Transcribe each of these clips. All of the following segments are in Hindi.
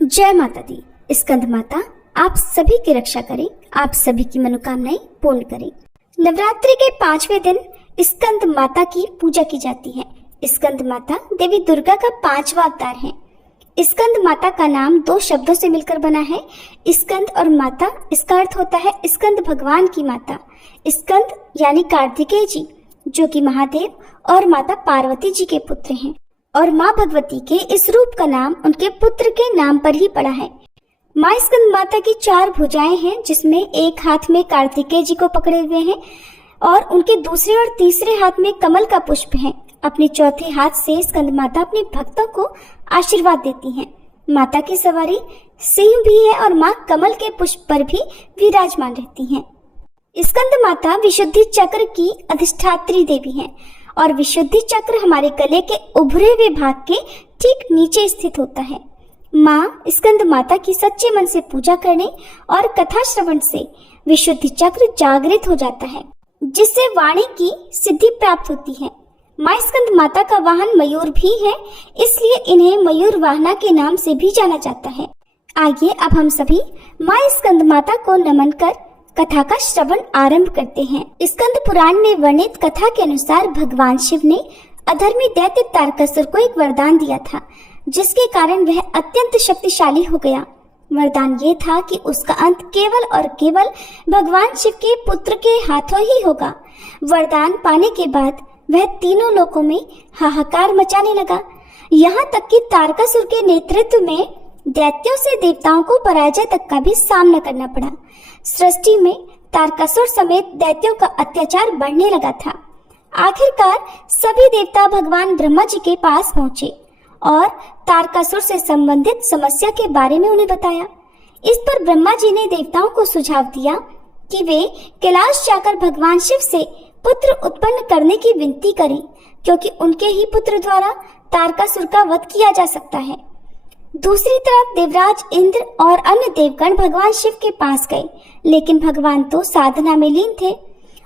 जय माता दी। स्कंद माता आप सभी की रक्षा करें, आप सभी की मनोकामनाएं पूर्ण करें। नवरात्रि के 5वें दिन स्कंद माता की पूजा की जाती है। स्कंद माता देवी दुर्गा का 5वां अवतार है। स्कंद माता का नाम 2 शब्दों से मिलकर बना है, स्कंद और माता। इसका अर्थ होता है स्कंद भगवान की माता। स्कंद यानी कार्तिकेय जी, जो कि महादेव और माता पार्वती जी के पुत्र हैं, और माँ भगवती के इस रूप का नाम उनके पुत्र के नाम पर ही पड़ा है। माँ स्कंद माता की 4 भुजाएं हैं, जिसमें एक हाथ में कार्तिकेय जी को पकड़े हुए हैं और उनके दूसरे और तीसरे हाथ में कमल का पुष्प है। अपने चौथे हाथ से स्कंद माता अपने भक्तों को आशीर्वाद देती हैं। माता की सवारी सिंह भी है और माँ कमल के पुष्प पर भी विराजमान रहती हैं। स्कंद माता विशुद्धि चक्र की अधिष्ठात्री देवी हैं और विशुद्धि चक्र हमारे गले के उभरे हुए भाग के ठीक नीचे स्थित होता है। माँ स्कंद माता की सच्चे मन से पूजा करने और कथा श्रवण से विशुद्धि चक्र जागृत हो जाता है, जिससे वाणी की सिद्धि प्राप्त होती है। माँ स्कंद माता का वाहन मयूर भी है, इसलिए इन्हें मयूर वाहना के नाम से भी जाना जाता है। आइए अब हम सभी माँ स्कंद माता को नमन कर कथा का श्रवण आरंभ करते हैं। स्कंद पुराण में वर्णित कथा के अनुसार भगवान शिव ने अधर्मी दैत्य तारकासुर को एक वरदान दिया था, जिसके कारण वह अत्यंत शक्तिशाली हो गया। वरदान ये था कि उसका अंत केवल और केवल भगवान शिव के पुत्र के हाथों ही होगा। वरदान पाने के बाद वह तीनों लोकों में हाहाकार मचाने लगा। यहाँ तक कि तारकासुर के नेतृत्व में दैत्यों से देवताओं को पराजय तक का भी सामना करना पड़ा। सृष्टि में तारकासुर समेत दैत्यों का अत्याचार बढ़ने लगा था। आखिरकार सभी देवता भगवान ब्रह्मा जी के पास पहुंचे और तारकासुर से संबंधित समस्या के बारे में उन्हें बताया। इस पर ब्रह्मा जी ने देवताओं को सुझाव दिया कि वे कैलाश जाकर भगवान शिव से पुत्र उत्पन्न करने की विनती करें, क्योंकि उनके ही पुत्र द्वारा तारकासुर का वध किया जा सकता है। दूसरी तरफ देवराज इंद्र और अन्य देवगण भगवान शिव के पास गए, लेकिन भगवान तो साधना में लीन थे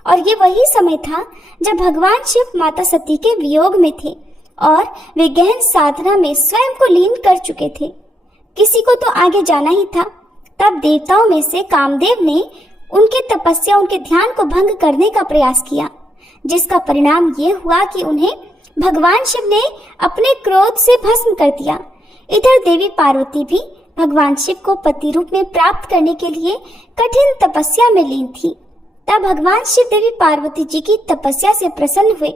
और ये वही समय था जब भगवान शिव माता सती के वियोग में थे और वे गहन साधना में स्वयं को लीन कर चुके थे। किसी को तो आगे जाना ही था। तब देवताओं में से कामदेव ने उनके तपस्या, उनके ध्यान को भंग करने का प्रयास किया, जिसका परिणाम ये हुआ कि उन्हें भगवान शिव ने अपने क्रोध से भस्म कर दिया। इधर देवी पार्वती भी भगवान शिव को पति रूप में प्राप्त करने के लिए कठिन तपस्या में लीन थी। तब भगवान शिव देवी पार्वती जी की तपस्या से प्रसन्न हुए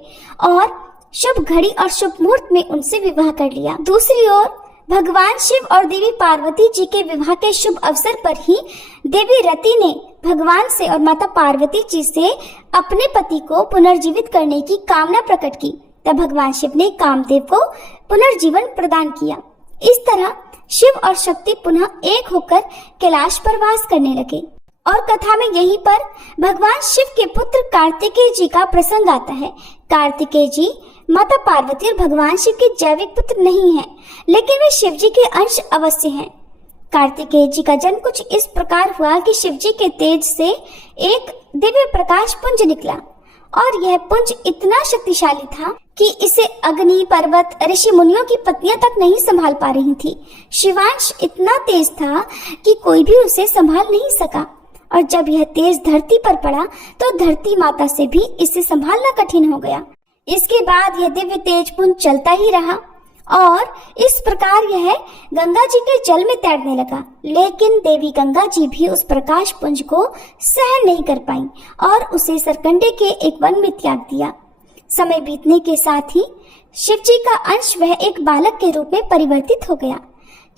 और शुभ घड़ी और शुभ मुहूर्त में उनसे विवाह कर लिया। दूसरी ओर भगवान शिव और देवी पार्वती जी के विवाह के शुभ अवसर पर ही देवी रति ने भगवान से और माता पार्वती जी से अपने पति को पुनर्जीवित करने की कामना प्रकट की। तब भगवान शिव ने कामदेव को पुनर्जीवन प्रदान किया। इस तरह शिव और शक्ति पुनः एक होकर कैलाश पर वास करने लगे। और कथा में यहीं पर भगवान शिव के पुत्र कार्तिकेय जी का प्रसंग आता है। कार्तिकेय जी माता पार्वती और भगवान शिव के जैविक पुत्र नहीं हैं, लेकिन वे शिव जी के अंश अवश्य हैं। कार्तिकेय जी का जन्म कुछ इस प्रकार हुआ कि शिव जी के तेज से एक दिव्य प्रकाश पुंज निकला और यह पुंज इतना शक्तिशाली था कि इसे अग्नि, पर्वत, ऋषि मुनियों की पत्नियां तक नहीं संभाल पा रही थी। शिवांश इतना तेज था कि कोई भी उसे संभाल नहीं सका, और जब यह तेज धरती पर पड़ा तो धरती माता से भी इसे संभालना कठिन हो गया। इसके बाद यह दिव्य तेज पुंज चलता ही रहा और इस प्रकार यह गंगा जी के जल में तैरने लगा। लेकिन देवी गंगा जी भी उस प्रकाश पुंज को सहन नहीं कर पाई और उसे सरकंडे के एक वन में त्याग दिया। समय बीतने के साथ ही शिव जी का अंश वह एक बालक के रूप में परिवर्तित हो गया।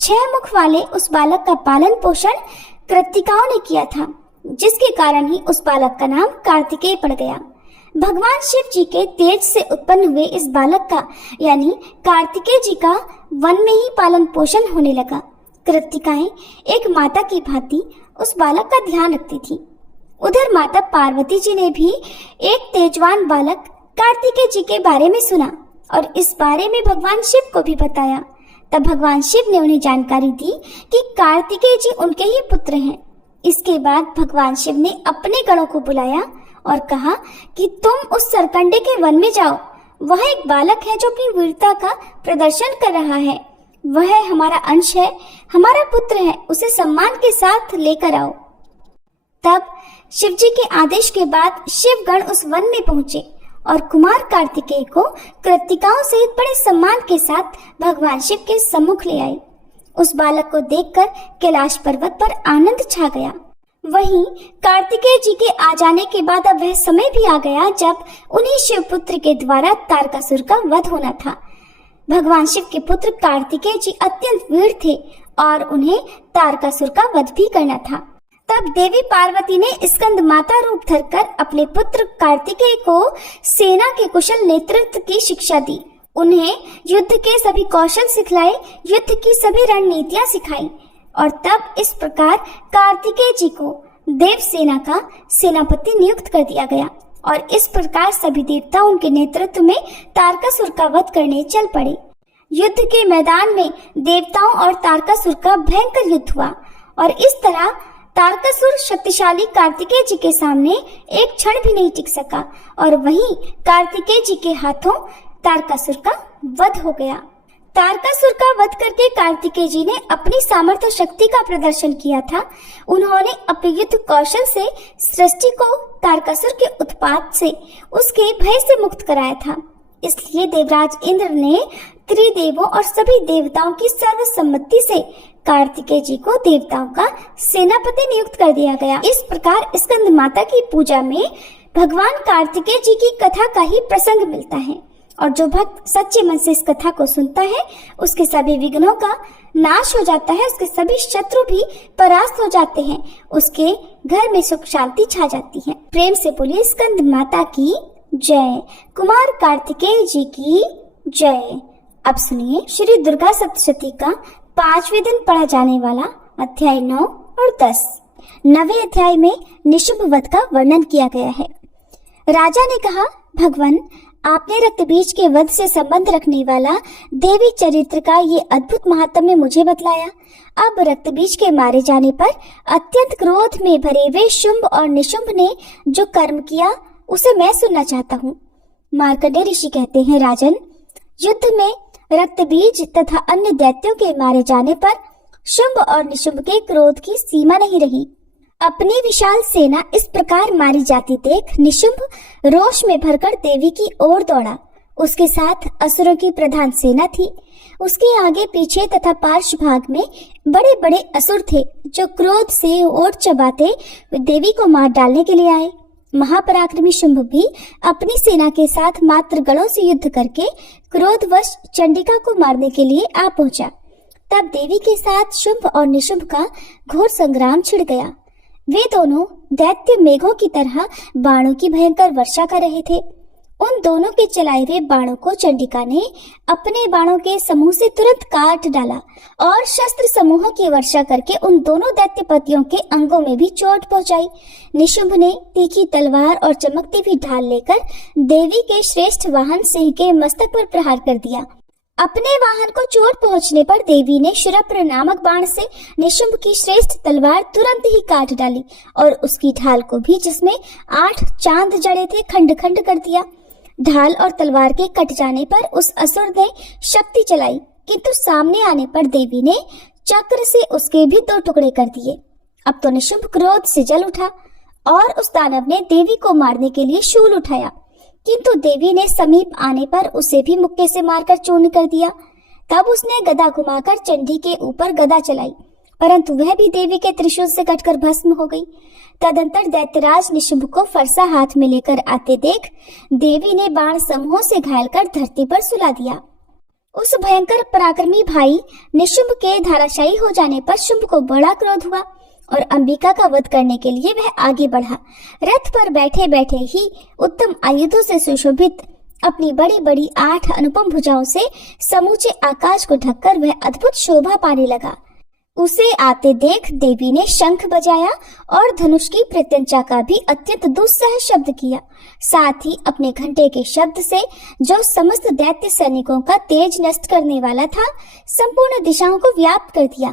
6 मुख वाले उस बालक का पालन पोषण कृत्तिकाओं ने किया था, जिसके कारण ही उस बालक का नाम कार्तिकेय पड़ गया। भगवान शिव जी के तेज से उत्पन्न हुए इस बालक का यानी कार्तिकेय जी का वन में ही पालन पोषण होने लगा। कृत्तिकाएं एक माता की भांति उस बालक का ध्यान रखती थी। उधर माता पार्वती जी ने भी एक तेजवान बालक कार्तिकेय जी के बारे में सुना और इस बारे में भगवान शिव को भी बताया। तब भगवान शिव ने उन्हें जानकारी दी कि कार्तिकेय जी उनके ही पुत्र हैं। इसके बाद भगवान शिव ने अपने गणों को बुलाया और कहा कि तुम उस सरकंडे के वन में जाओ। वह एक बालक है जो अपनी वीरता का प्रदर्शन कर रहा है। वह हमारा अंश है, हमारा पुत्र है, उसे सम्मान के साथ लेकर आओ। तब शिवजी के आदेश के बाद शिवगण उस वन में पहुंचे और कुमार कार्तिकेय को कृतिकाओं सहित बड़े सम्मान के साथ भगवान शिव के सम्मुख ले आए। उस बालक को देखकर कैलाश पर्वत पर आनंद छा गया। वहीं कार्तिकेय जी के आ जाने के बाद अब वह समय भी आ गया जब उन्हीं शिवपुत्र के द्वारा तारकासुर का वध होना था। भगवान शिव के पुत्र कार्तिकेय जी अत्यंत वीर थे और उन्हें तारकासुर का वध भी करना था। तब देवी पार्वती ने स्कंद माता रूप धरकर अपने पुत्र कार्तिकेय को सेना के कुशल नेतृत्व की शिक्षा दी। उन्हें युद्ध के सभी कौशल सिखलाए, युद्ध की सभी रणनीतियां सिखाई और तब इस प्रकार कार्तिकेय जी को देव सेना का सेनापति नियुक्त कर दिया गया और इस प्रकार सभी देवता उनके नेतृत्व में तारकासुर का वध करने चल पड़े। युद्ध के मैदान में देवताओं और तारकासुर का भयंकर युद्ध हुआ और इस तरह तारकासुर शक्तिशाली कार्तिकेय जी के सामने एक क्षण भी नहीं टिक सका और वहीं कार्तिकेय जी के हाथों तारकासुर का वध हो गया। तारकासुर का वध करके कार्तिकेय जी ने अपनी सामर्थ्य शक्ति का प्रदर्शन किया था। उन्होंने अपने युद्ध कौशल से सृष्टि को तारकासुर के उत्पात से, उसके भय से मुक्त कराया था। इसलिए देवराज इंद्र ने त्रिदेवों और सभी देवताओं की सर्वसम्मति से कार्तिकेय जी को देवताओं का सेनापति नियुक्त कर दिया गया। इस प्रकार स्कंद माता की पूजा में भगवान कार्तिकेय जी की कथा का ही प्रसंग मिलता है और जो भक्त सच्चे मन से इस कथा को सुनता है उसके सभी विघ्नों का नाश हो जाता है, उसके सभी शत्रु भी परास्त हो जाते हैं, उसके घर में सुख शांति छा जाती है। प्रेम से बोलिए स्कंद माता की जय, कुमार कार्तिकेय जी की जय। अब सुनिए श्री दुर्गा सप्तशती का 5वें दिन पढ़ा जाने वाला अध्याय 9 और 10। 9वें अध्याय में निशुंभ वध का वर्णन किया गया है। राजा ने कहा, भगवान आपने रक्तबीज के वध से संबंध रखने वाला देवी चरित्र का ये अद्भुत महात्म्य मुझे बतलाया। अब रक्तबीज के मारे जाने पर अत्यंत क्रोध में भरे हुए शुंभ और निशुंभ ने जो कर्म किया उसे मैं सुनना चाहता हूँ। मार्कंडेय ऋषि कहते हैं, राजन, युद्ध में रक्तबीज तथा अन्य दैत्यों के मारे जाने पर शुंभ और निशुंभ के क्रोध की सीमा नहीं रही। अपनी विशाल सेना इस प्रकार मारी जाती देख निशुंभ रोष में भरकर देवी की ओर दौड़ा। उसके साथ असुरों की प्रधान सेना थी। उसके आगे पीछे तथा पार्श्व भाग में बड़े बड़े असुर थे जो क्रोध से ओट चबाते देवी को मार डालने के लिए आए। महापराक्रमी शुंभ भी अपनी सेना के साथ मात्र गणों से युद्ध करके क्रोधवश चंडिका को मारने के लिए आ पहुंचा। तब देवी के साथ शुंभ और निशुंभ का घोर संग्राम छिड़ गया। वे दोनों दैत्य मेघों की तरह बाणों की भयंकर वर्षा कर रहे थे। उन दोनों के चलाए हुए बाणों को चंडिका ने अपने बाणों के समूह से तुरंत काट डाला और शस्त्र समूहों की वर्षा करके उन दोनों दैत्यपतियों के अंगों में भी चोट पहुंचाई। निशुंभ ने तीखी तलवार और चमकती हुई ढाल लेकर देवी के श्रेष्ठ वाहन सिंह के मस्तक पर प्रहार कर दिया। अपने वाहन को चोट पहुंचने पर देवी ने शूरप्र नामक बाण से निशुंभ की श्रेष्ठ तलवार तुरंत ही काट डाली और उसकी ढाल को भी, जिसमें 8 चांद जड़े थे, खंड खंड कर दिया। ढाल और तलवार के कट जाने पर उस असुर ने शक्ति चलाई, किंतु सामने आने पर देवी ने चक्र से उसके भी 2 टुकड़े कर दिए। अब तो निशुंभ क्रोध से जल उठा और उस दानव ने देवी को मारने के लिए शूल उठाया, किंतु देवी ने समीप आने पर उसे भी मुक्के से मारकर चूर्ण कर दिया। तब उसने गदा घुमाकर चंडी के ऊपर गदा चलाई, परंतु वह भी देवी के त्रिशूल से कटकर भस्म हो गई। तदंतर दैत्यराज निशुंभ को फरसा हाथ में लेकर आते देख देवी ने बाण समूहों से घायल कर धरती पर सुला दिया। उस भयंकर पराक्रमी भाई निशुंभ के धराशायी हो जाने पर शुंभ को बड़ा क्रोध हुआ और अंबिका का वध करने के लिए वह आगे बढ़ा। रथ पर बैठे बैठे ही उत्तम आयुधों से सुशोभित अपनी बड़ी बड़ी 8 अनुपम भुजाओं से समूचे आकाश को ढककर वह अद्भुत शोभा पाने लगा। उसे आते देख देवी ने शंख बजाया और धनुष की प्रत्यंचा का भी अत्यंत दुस्सह शब्द किया। साथ ही अपने घंटे के शब्द से, जो समस्त दैत्य सैनिकों का तेज नष्ट करने वाला था, संपूर्ण दिशाओं को व्याप्त कर दिया।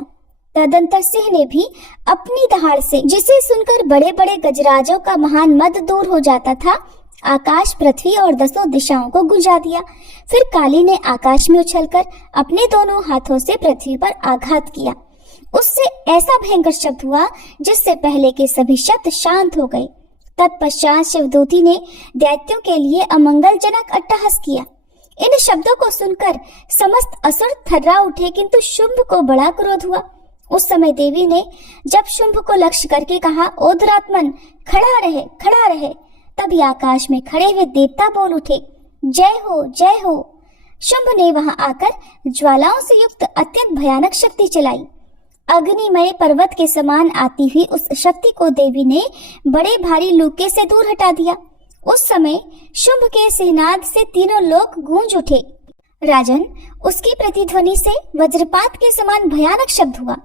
तदंतर सिंह ने भी अपनी दहाड़ से, जिसे सुनकर बड़े बड़े गजराजों का महान मद दूर हो जाता था, आकाश, पृथ्वी और 10 दिशाओं को गुंजा दिया। फिर काली ने आकाश में उछलकर अपने दोनों हाथों से पृथ्वी पर आघात किया। उससे ऐसा भयंकर शब्द हुआ जिससे पहले के सभी शब्द शांत हो गए। तत्पश्चात शिवदूती ने दैत्यों के लिए अमंगलजनक अट्टहास किया। इन शब्दों को सुनकर समस्त असुर थर्रा उठे, किंतु शुंभ को बड़ा क्रोध हुआ। उस समय देवी ने जब शुंभ को लक्ष्य करके कहा, ओ दुरात्मन, खड़ा रहे, खड़ा रहे, तभी आकाश में खड़े हुए देवता बोल उठे, जय हो, जय हो। शुंभ ने वहां आकर ज्वालाओं से युक्त अत्यंत भयानक शक्ति चलाई। अग्निमय पर्वत के समान आती हुई उस शक्ति को देवी ने बड़े भारी लूके से दूर हटा दिया। उस समय शुंभ के सिहनाद से तीनों लोक गूंज उठे। राजन, उसकी प्रतिध्वनि से वज्रपात के समान भयानक शब्द हुआ,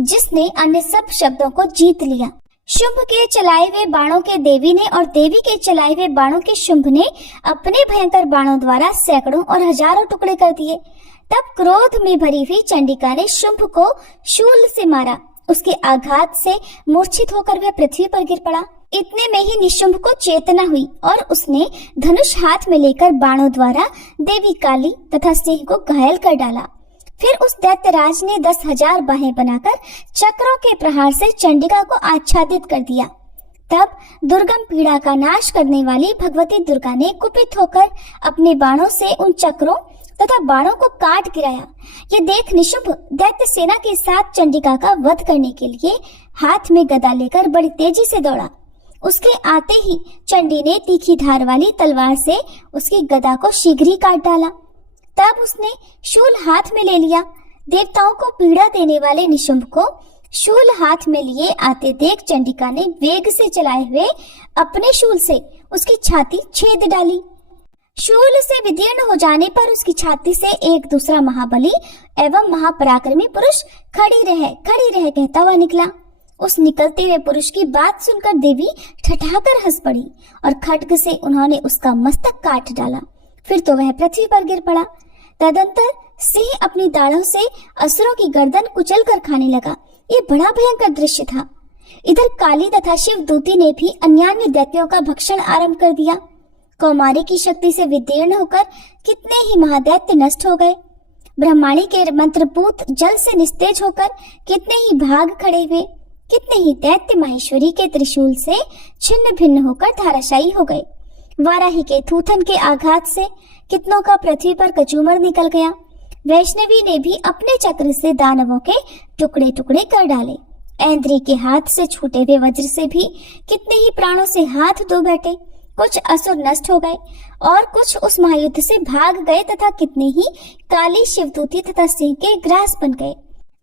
जिसने अन्य सब शब्दों को जीत लिया। शुंभ के चलाए हुए बाणों के देवी ने और देवी के चलाए हुए बाणों के शुंभ ने अपने भयंकर बाणों द्वारा सैकड़ों और हजारों टुकड़े कर दिए। तब क्रोध में भरी हुई चंडिका ने शुंभ को शूल से मारा। उसके आघात से मूर्छित होकर वह पृथ्वी पर गिर पड़ा। इतने में ही निशुंभ को चेतना हुई और उसने धनुष हाथ में लेकर बाणों द्वारा देवी काली तथा सिंह को घायल कर डाला। फिर उस दैत्यराज ने 10,000 बाहें बनाकर चक्रों के प्रहार से चंडिका को आच्छादित कर दिया। तब दुर्गम पीड़ा का नाश करने वाली भगवती दुर्गा ने कुपित होकर अपने बाणों से उन चक्रों तथा बाणों को काट गिराया। ये देख निशुंभ दैत्य सेना के साथ चंडिका का वध करने के लिए हाथ में गदा लेकर बड़ी तेजी से दौड़ा। उसके आते ही चंडी ने तीखी धार वाली तलवार से उसकी गदा को शीघ्र ही काट डाला। तब उसने शूल हाथ में ले लिया। देवताओं को पीड़ा देने वाले निशुंभ को शूल हाथ में लिए आते देख चंडिका ने वेग से चलाए हुए अपने शूल से उसकी छाती छेद डाली। शूल से विदीर्ण हो जाने पर उसकी छाती से एक दूसरा महाबली एवं महापराक्रमी पुरुष खड़ी रहे कहता हुआ निकला। उस निकलते हुए पुरुष की बात सुनकर देवी ठठाकर हंस पड़ी और खड्ग से उन्होंने उसका मस्तक काट डाला। फिर तो वह पृथ्वी पर गिर पड़ा। तदंतर सिंह अपनी दाढ़ों से असुरों की गर्दन कुचल कर खाने लगा। ये बड़ा भयंकर दृश्य था। इधर काली तथा शिवदूती ने भी अन्यान्य दैत्यों का भक्षण आरंभ कर दिया। कौमारी की शक्ति से विदीर्ण होकर कितने ही महादैत्य नष्ट हो गए। ब्रह्माणी के मंत्रपूत जल से निस्तेज होकर कितने ही भाग खड़े हुए। कितने ही दैत्य माहेश्वरी के त्रिशूल से छिन्न भिन्न होकर धाराशायी हो गए। वाराही के थूथन के आघात से कितनों का पृथ्वी पर कचूमर निकल गया। वैष्णवी ने भी अपने चक्र से दानवों के टुकड़े टुकड़े कर डाले। ऐन्द्री के हाथ से छूटे हुए वज्र से भी कितने ही प्राणों से हाथ धो बैठे। कुछ असुर नष्ट हो गए और कुछ उस महायुद्ध से भाग गए तथा कितने ही काली, शिवदूती तथा सिंह के ग्रास बन गए।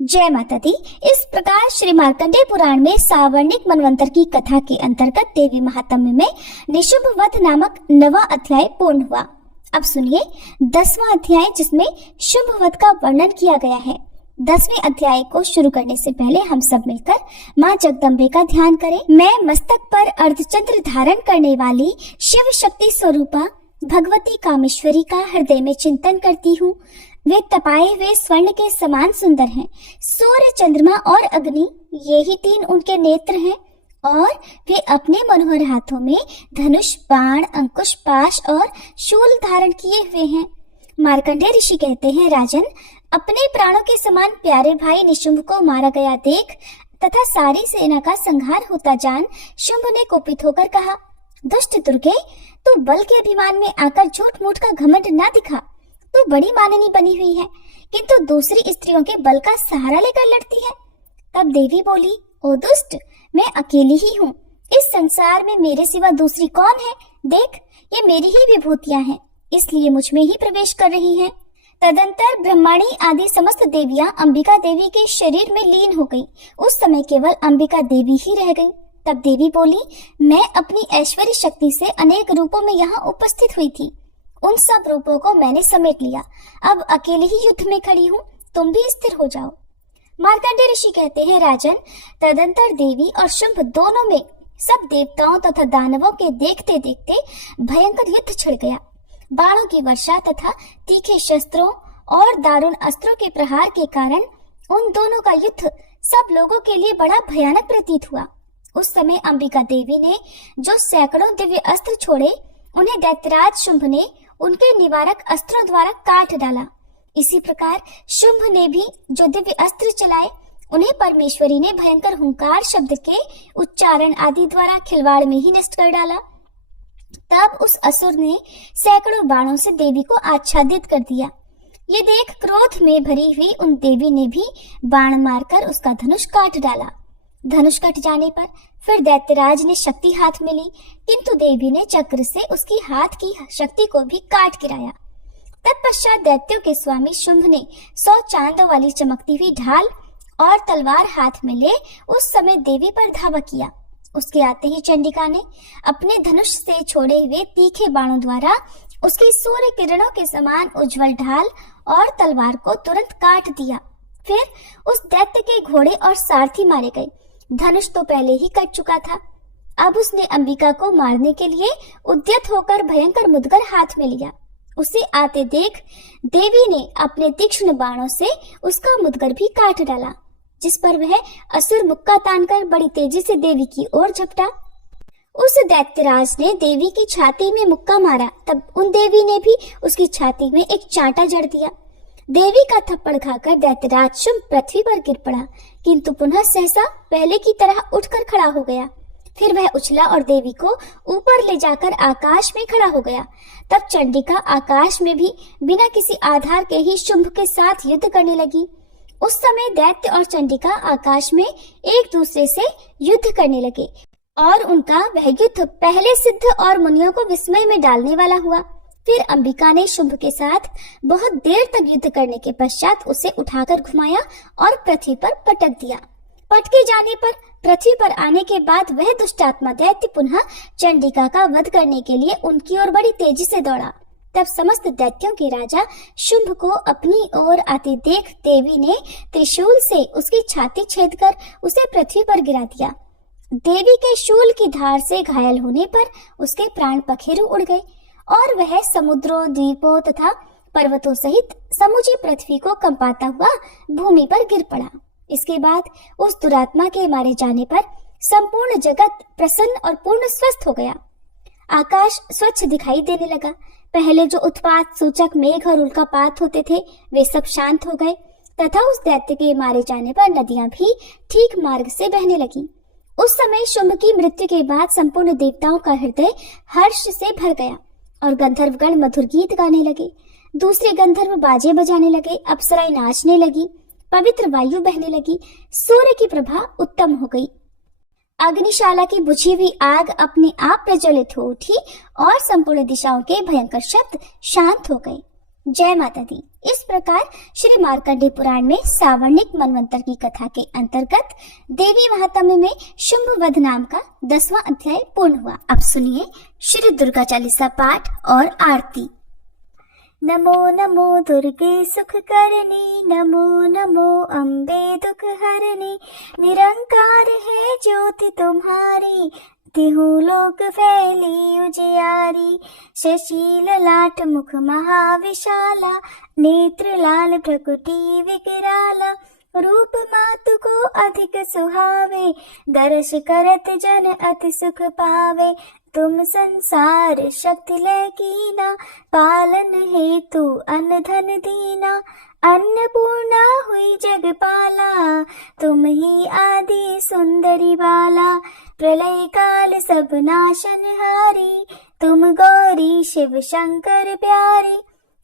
जय माता दी। इस प्रकार श्री मार्कंडेय पुराण में सावर्णिक मनवंतर की कथा के अंतर्गत देवी महात्म्य में निशुंभ वध नामक 9वां अध्याय पूर्ण हुआ। अब सुनिए 10वां अध्याय, जिसमें शुंभ वध का वर्णन किया गया है। 10वें अध्याय को शुरू करने से पहले हम सब मिलकर माँ जगदम्बे का ध्यान करें। मैं मस्तक पर अर्धचंद्र धारण करने वाली शिव शक्ति स्वरूपा भगवती कामेश्वरी का हृदय में चिंतन करती हूँ। वे तपाए हुए स्वर्ण के समान सुंदर हैं। सूर्य, चंद्रमा और अग्नि, ये ही 3 उनके नेत्र हैं और वे अपने मनोहर हाथों में धनुष, बाण, अंकुश, पाश और शूल धारण किए हुए हैं। मार्कंडेय ऋषि कहते हैं, राजन, अपने प्राणों के समान प्यारे भाई निशुंभ को मारा गया देख तथा सारी सेना का संहार होता जान शुंभ ने कुपित होकर कहा, दुष्ट दुर्गे, तू बल के अभिमान में आकर झूठ मूठ का घमंड ना दिखा। तू बड़ी माननी बनी हुई है, किंतु दूसरी स्त्रियों के बल का सहारा लेकर लड़ती है। तब देवी बोली, ओ दुष्ट, मैं अकेली ही हूँ। इस संसार में मेरे सिवा दूसरी कौन है? देख, ये मेरी ही विभूतियां हैं, इसलिए मुझ में ही प्रवेश कर रही हैं। तदंतर ब्रह्माणी आदि समस्त देवियां अंबिका देवी के शरीर में लीन हो गई। उस समय केवल अंबिका देवी ही रह गई। तब देवी बोली, मैं अपनी ऐश्वर्य शक्ति से अनेक रूपों में यहाँ उपस्थित हुई थी। उन सब रूपों को मैंने समेट लिया। अब अकेले ही युद्ध में खड़ी हूँ, तुम भी स्थिर हो जाओ। मार्कंडेय ऋषि कहते हैं, राजन, तदंतर देवी और शुंभ दोनों में सब देवताओं तथा दानवों के देखते देखते भयंकर युद्ध छिड़ गया। बाणों की वर्षा तथा तीखे शस्त्रों और दारुण अस्त्रों के प्रहार के कारण उन दोनों का युद्ध सब लोगों के लिए बड़ा भयानक प्रतीत हुआ। उस समय अंबिका देवी ने जो सैकड़ों दिव्य अस्त्र छोड़े, उन्हें दैत्यराज शुंभ ने उनके निवारक अस्त्रों द्वारा काट डाला। इसी प्रकार शुंभ ने भी जो दिव्य अस्त्र चलाए, उन्हें परमेश्वरी ने भयंकर हुंकार शब्द के उच्चारण आदि द्वारा खिलवाड़ में ही नष्ट कर डाला। तब उस असुर ने सैकड़ों बाणों से देवी को आच्छादित कर दिया। ये देख क्रोध में भरी हुई उन देवी ने भी बाण मारकर उसका धनुष काट डाला। धनुष कट जाने पर फिर दैत्यराज ने शक्ति हाथ में ली, किंतु देवी ने चक्र से उसकी हाथ की शक्ति को भी काट गिराया। तत्पश्चात दैत्यों के स्वामी शुंभ ने 100 चांदों वाली चमकती हुई ढाल और तलवार हाथ में ले उस समय देवी पर धावा किया। उसके आते ही चंडिका ने अपने धनुष से छोड़े हुए तीखे बाणों द्वारा उसकी सूर्य किरणों के समान उज्जवल ढाल और तलवार को तुरंत काट दिया। फिर उस दैत्य के घोड़े और सारथी मारे गए। धनुष तो पहले ही कट चुका था। अब उसने अंबिका को मारने के लिए उद्यत होकर भयंकर मुदगर हाथ में लिया। उसे आते देख देवी ने अपने तीक्ष्ण बाणों से उसका मुदगर भी काट डाला, जिस पर वह असुर मुक्का तानकर बड़ी तेजी से देवी की ओर झपटा। उस दैत्यराज ने देवी की छाती में मुक्का मारा, तब उन देवी ने भी उसकी छाती में एक चांटा जड़ दिया। देवी का थप्पड़ खाकर दैत्यराज शुंभ पृथ्वी पर गिर पड़ा, किंतु पुनः सहसा पहले की तरह उठकर खड़ा हो गया। फिर वह उछला और देवी को ऊपर ले जाकर आकाश में खड़ा हो गया। तब चंडिका आकाश में भी बिना किसी आधार के ही शुंभ के साथ युद्ध करने लगी। उस समय दैत्य और चंडिका आकाश में एक दूसरे से युद्ध करने लगे और उनका वह युद्ध पहले सिद्ध और मुनियों को विस्मय में डालने वाला हुआ। फिर अंबिका ने शुंभ के साथ बहुत देर तक युद्ध करने के पश्चात उसे उठाकर घुमाया और पृथ्वी पर पटक दिया। पटके जाने पर पृथ्वी पर आने के बाद वह दुष्टात्मा दैत्य पुनः चंडिका का वध करने के लिए उनकी ओर बड़ी तेजी से दौड़ा। तब समस्त दैत्यों के राजा शुंभ को अपनी ओर आते देख देवी ने त्रिशूल से उसकी छाती छेदकर उसे पृथ्वी पर गिरा दिया। देवी के शूल की धार से घायल होने पर उसके प्राण पखेरु उड़ गए और वह समुद्रों, द्वीपों तथा पर्वतों सहित समूची पृथ्वी को कंपाता हुआ भूमि पर गिर पड़ा। इसके बाद उस दुरात्मा के मारे जाने पर संपूर्ण जगत प्रसन्न और पूर्ण स्वस्थ हो गया। आकाश स्वच्छ दिखाई देने लगा। पहले जो उत्पात सूचक मेघ और उल्कापात होते थे, वे सब शांत हो गए तथा उस दैत्य के मारे जाने पर नदियां भी ठीक मार्ग से बहने लगी। उस समय शुंभ की मृत्यु के बाद संपूर्ण देवताओं का हृदय हर्ष से भर गया और गंधर्वगण मधुर गीत गाने लगे। दूसरे गंधर्व बाजे बजाने लगे, अप्सराएं नाचने लगी, पवित्र वायु बहने लगी, सूर्य की प्रभा उत्तम हो गई। अग्निशाला की बुझी हुई आग अपने आप प्रज्वलित हो उठी और संपूर्ण दिशाओं के भयंकर शब्द शांत हो गए। जय माता दी। इस प्रकार श्री मार्कंडेय पुराण में सावर्णिक मनवंतर की कथा के अंतर्गत देवी महात्म्य में शुंभ वध नाम का 10वां अध्याय पूर्ण हुआ। अब सुनिए श्री दुर्गा चालीसा पाठ और आरती। नमो नमो दुर्गे सुख करनी, नमो नमो अम्बे दुख हरनी, निरंकार है ज्योति तुम्हारी, तिहु लोक फैली उजियारी। शशि ललाट मुख महाविशाला, नेत्र लाल भ्रकुटी विकराला, रूप मातु को अधिक सुहावे, दर्श करत जन अति सुख पावे। तुम संसार शक्ति लकीना, पालन हेतु अन्न धन दीना, अन्नपूर्णा हुई जगपाला, तुम ही आदि सुंदरी बाला। प्रलय काल सब नाशनहारी, तुम गौरी शिव शंकर प्यारे।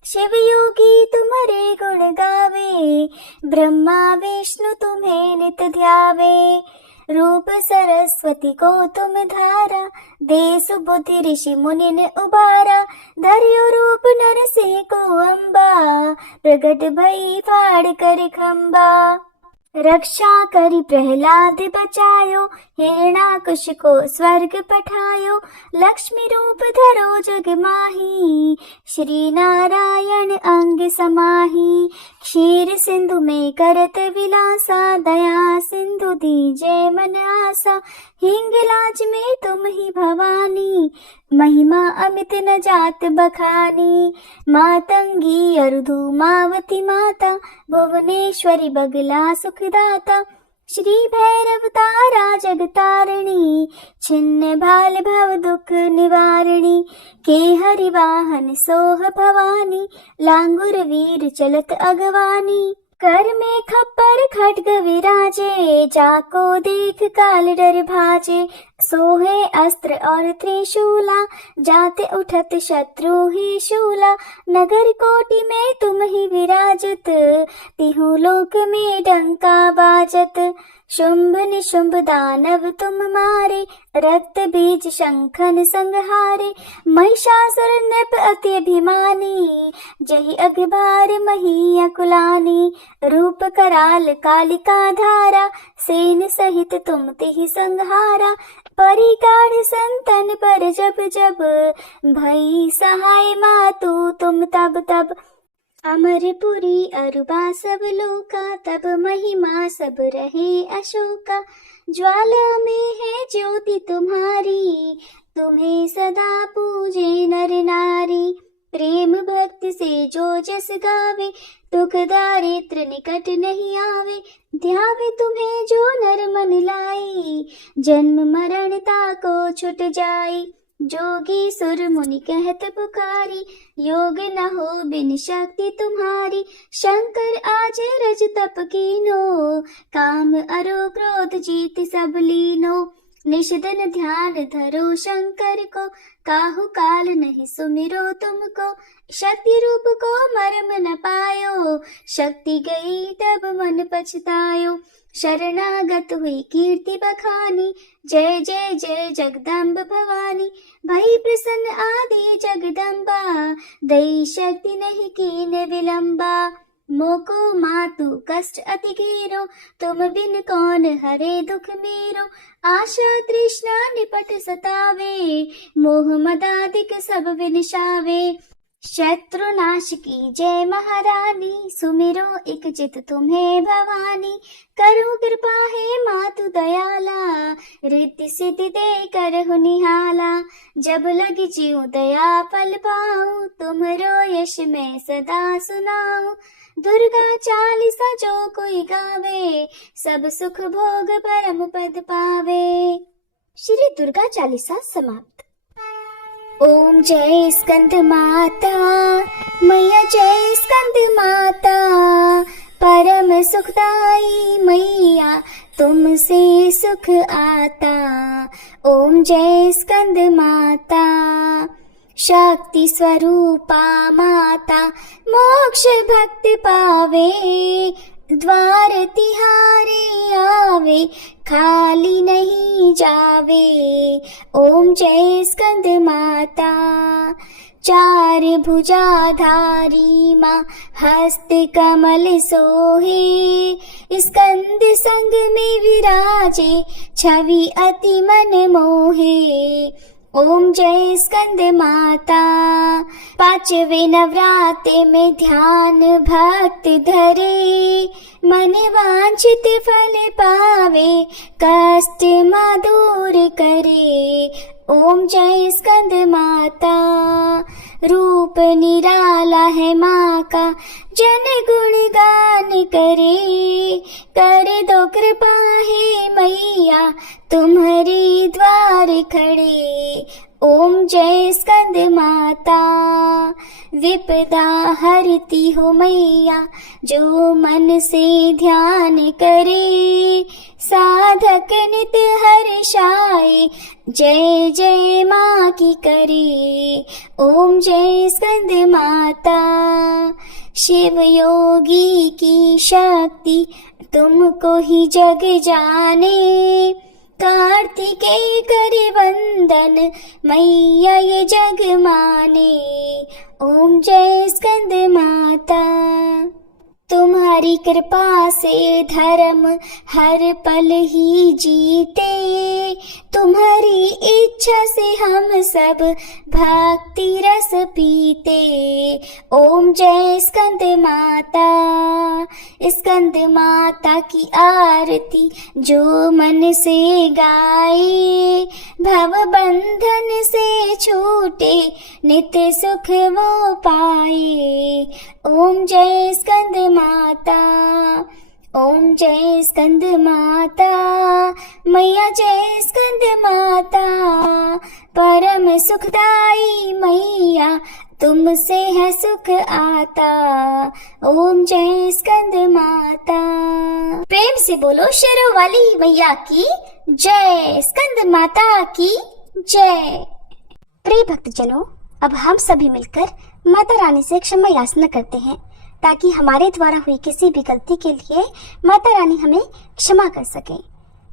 शिव योगी तुम्हारे गुण गावे, ब्रह्मा विष्णु तुम्हें नित ध्यावे। रूप सरस्वती को तुम धारा, दे सुबुद्धि ऋषि मुनि ने उबारा। धर्यो रूप नरसिंह को अम्बा, प्रगट भई फाड़ कर खम्बा। रक्षा करी प्रहलाद बचायो, हिरणाकुश को स्वर्ग पठायो। लक्ष्मी रूप धरो जग माही, श्री नारायण अंग समाही। क्षीर सिंधु में करत विलासा, दया सिंधु दीजे मन आसा। हिंगलाज में तुम ही भवानी, महिमा अमित न जात बखानी। मातंगी अरुधु मावती माता, भुवनेश्वरी बगला सुखदाता। श्री भैरव तारा जगतारिणी, छिन्न भाल भव दुख निवारिणी। के हरि वाहन सोह भवानी, लांगुर वीर चलत अगवानी। कर में खप्पर खड्ग विराजे, जाको देख काल डर भाजे। सोहे अस्त्र और त्रिशूला, जाते उठत शत्रु ही शूला। नगर कोटि में तुम ही विराजत, तिहु लोक में डंका बाजत। शुंभ निशुंभ दानव तुम मारे, रक्त बीज शंखन संहारे। महिषासुर नृप अति अभिमानी, जहि अगभार मही अकुलानी। रूप कराल कालिका धारा, सेन सहित तुम तिहि संहारा। परिगाढ़ संतन पर जब जब, भई सहाय मातु तुम तब तब। अमरपुरी अरुबा सब लोका, तब महिमा सब रहे अशोका। ज्वाला में है ज्योति तुम्हारी, तुम्हें सदा पूजे नर नारी। प्रेम भक्ति से जो जस गावे, दुख दारिद्र निकट नहीं आवे। ध्यावे तुम्हें जो नर मन लाई, जन्म मरण ताको छुट जाई। जोगी सुर मुनि कहत पुकारी, योग न हो बिन शक्ति तुम्हारी। शंकर आज रज तप कीनो, काम अरो क्रोध जीत सब लीनो। निषदन ध्यान धरो शंकर को, काहु काल नहीं सुमिरो तुमको। शक्ति रूप को मर्म न पायो, शक्ति गई तब मन पछतायो। शरणागत हुई कीर्ति बखानी, जय जय जय जगदम्ब भवानी। भई प्रसन्न आदि जगदम्बा, दई शक्ति नहीं कीन विलंबा। मोको मातु कष्ट अति घेरो, तुम बिन कौन हरे दुख मेरो। आशा तृष्णा निपट सतावे, मोह मदादिक सब विनिशावे। शत्रुनाश की जय महारानी, सुमिरो एक चित तुम्हें भवानी। करो कृपा है मातु दयाला, रिद्धि सिद्धि दे करहु निहाला। जब लगी जीव दया पल पाऊं, तुम्हरो यश मैं सदा सुनाऊं। दुर्गा चालीसा जो कोई गावे, सब सुख भोग परम पद पावे। श्री दुर्गा चालीसा समाप्त। ओम जय स्कंद माता, मैया जय स्कंद माता। परम सुखदाई मैया, तुमसे सुख आता। ओम जय स्कंद माता, शक्ति स्वरूपा माता। मोक्ष भक्ति पावे, द्वार तिहारे आवे। खाली नहीं जावे, ओम जय स्कंद माता। चार भुजाधारी माँ, हस्त कमल सोहे। स्कंद संग में विराजे, छवि अति मन मोहे। ओम जय स्कंद माता। पांचवे नवरात्रे में ध्यान भक्त धरे, मन वांछित फल पावे। कष्ट माँ दूर करे, ओम जय स्कंद माता। रूप निराला है माँ का, जन गुण गान करे। कर दो कृपा है मैया, तुम्हारे द्वार खड़े। ओम जय स्कंद माता। विपदा हरती हो मैया, जो मन से ध्यान करे। साधक नित हर्षाए, जय जय माँ की करे। ओम जय स्कंद माता। शिव योगी की शक्ति, तुमको ही जग जाने। कार्तिकेय करे वंदन, मैया ये जग माने। ओम जय स्कंद माता। तुम्हारी कृपा से धर्म हर पल ही जीते। तुम्हारी इच्छा से हम सब भक्ति रस पीते। ओम जय स्कंद माता। स्कंद माता की आरती जो मन से गाए, भव बंधन से छूटे, नित्य सुख वो पाए। ओम जय स्कंद माता। ओम जय स्कंद माता, मैया जय स्कंद माता, परम सुखदाई मैया तुमसे है सुख आता। ओम जय स्कंद माता। प्रेम से बोलो शेरों वाली मैया की जय, स्कंद माता की जय। प्रिय भक्तजनों, अब हम सभी मिलकर माता रानी से क्षमा याचना करते हैं ताकि हमारे द्वारा हुई किसी भी गलती के लिए माता रानी हमें क्षमा कर सके।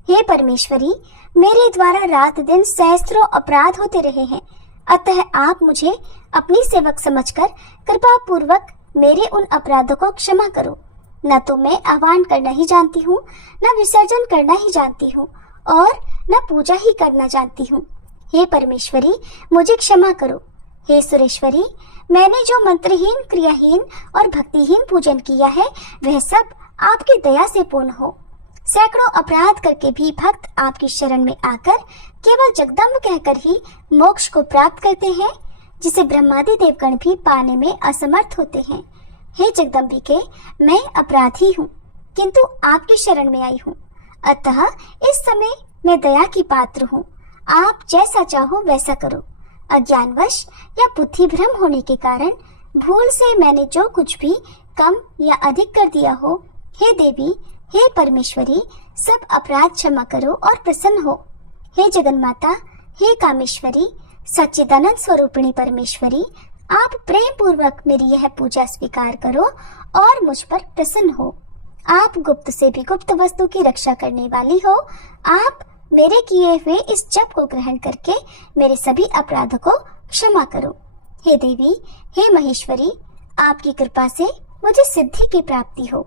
हे परमेश्वरी, मेरे द्वारा रात दिन सहस्त्रों अपराध होते रहे हैं, अतः आप मुझे अपनी सेवक समझकर कृपा पूर्वक मेरे उन अपराधों को क्षमा करो। न तो मैं आह्वान करना ही जानती हूँ, न विसर्जन करना ही जानती हूँ और न पूजा ही करना जानती हूँ। हे परमेश्वरी, मुझे क्षमा करो। हे सुरेश्वरी, मैंने जो मंत्रहीन, क्रियाहीन और भक्तिहीन पूजन किया है वह सब आपकी दया से पूर्ण हो। सैकड़ों अपराध करके भी भक्त आपकी शरण में आकर केवल जगदम्ब कहकर ही मोक्ष को प्राप्त करते हैं, जिसे ब्रह्मादि देवगण भी पाने में असमर्थ होते हैं। हे जगदम्बिके, मैं अपराधी हूँ किंतु आपकी शरण में आई हूँ, अतः इस समय मैं दया की पात्र हूँ। आप जैसा चाहो वैसा करो। अज्ञानवश या बुद्धि भ्रम होने के कारण भूल से मैंने जो कुछ भी कम या अधिक कर दिया हो, हे देवी, हे परमेश्वरी, सब अपराध क्षमा करो और प्रसन्न हो। हे जगन्माता, हे कामेश्वरी, सच्चिदानंद स्वरूपिणी परमेश्वरी, आप प्रेम पूर्वक मेरी यह पूजा स्वीकार करो और मुझ पर प्रसन्न हो। आप गुप्त से भी गुप्त वस्तु की रक्षा करने वाली हो। आप मेरे किए हुए इस जप को ग्रहण करके मेरे सभी अपराधों को क्षमा करो। हे देवी, हे महेश्वरी, आपकी कृपा से मुझे सिद्धि की प्राप्ति हो।